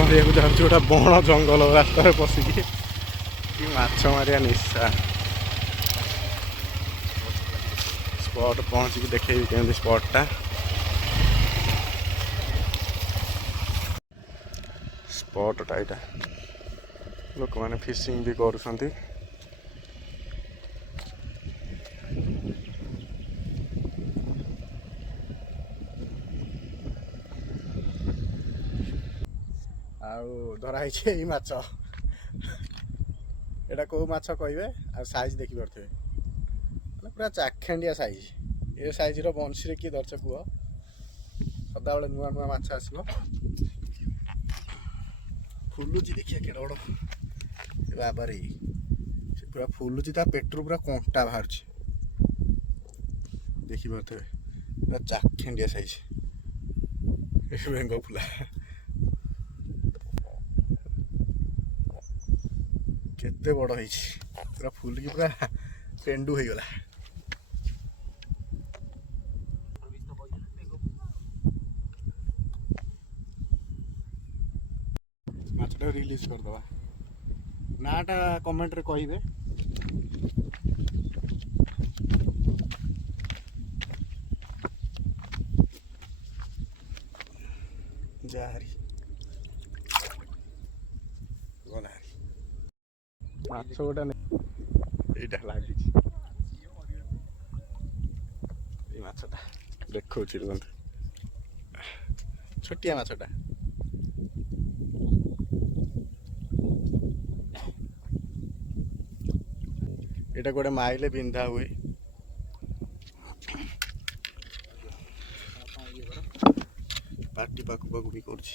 ମାରିବାକୁ ଯାଉଛି ଗୋଟେ ବଣ ଜଙ୍ଗଲ ରାସ୍ତାରେ ପଶିକି କି ମାଛ ମାରିବା ନିଶା। ସ୍ପଟ ପହଞ୍ଚିକି ଦେଖେଇବି କେମିତି ସ୍ପଟଟା। ସ୍ପଟଟା ଏଇଟା ଲୋକମାନେ ଫିସିଂ ବି କରୁଛନ୍ତି। ଆଉ ଧରା ହେଇଛି ଏଇ ମାଛ। ଏଇଟା କୋଉ ମାଛ କହିବେ? ଆଉ ସାଇଜ ଦେଖିପାରୁଥିବେ, ମାନେ ପୁରା ଚାଖେଣ୍ଡିଆ ସାଇଜ। ଏ ସାଇଜର ବଂଶୀରେ କିଏ ଧରିଛ କୁହ? ସଦାବେଳେ ନୂଆ ନୂଆ ମାଛ ଆସିବ। ଫୁଲୁଛି ଦେଖିବା କେଡ଼େ ବଡ଼ ବାବାରେ, ସେ ପୁରା ଫୁଲୁଛି, ତା ପେଟରୁ ପୁରା କଣ୍ଟା ବାହାରୁଛି ଦେଖିପାରୁଥିବେ, ପୁରା ଚାଖେଣ୍ଡିଆ ସାଇଜ ବେଙ୍ଗ ଫୁଲା। କେତେ ବଡ଼ ହେଇଛି, ପୁରା ଫୁଲିକି ପୁରା ପେଣ୍ଡୁ ହେଇଗଲା। ମାଛଟାକୁ ରିଲିଜ କରିଦେବା। ନାଁଟା କମେଣ୍ଟରେ କହିବେ। ଯାହାରି ଗଲାହାରି ମାଛ ଗୋଟେ ଏଇଟା ଲାଗିଛି। ଏଇ ମାଛଟା ଦେଖଉଛି ରୁହନ୍ତୁ, ଛୋଟିଆ ମାଛଟା। ଏଇଟା ଗୋଟେ ମାଇଲେ ବିନ୍ଧା ହୁଏ। ପାଟି ପାଖୁ ପାଖୁ ବି କରୁଛି।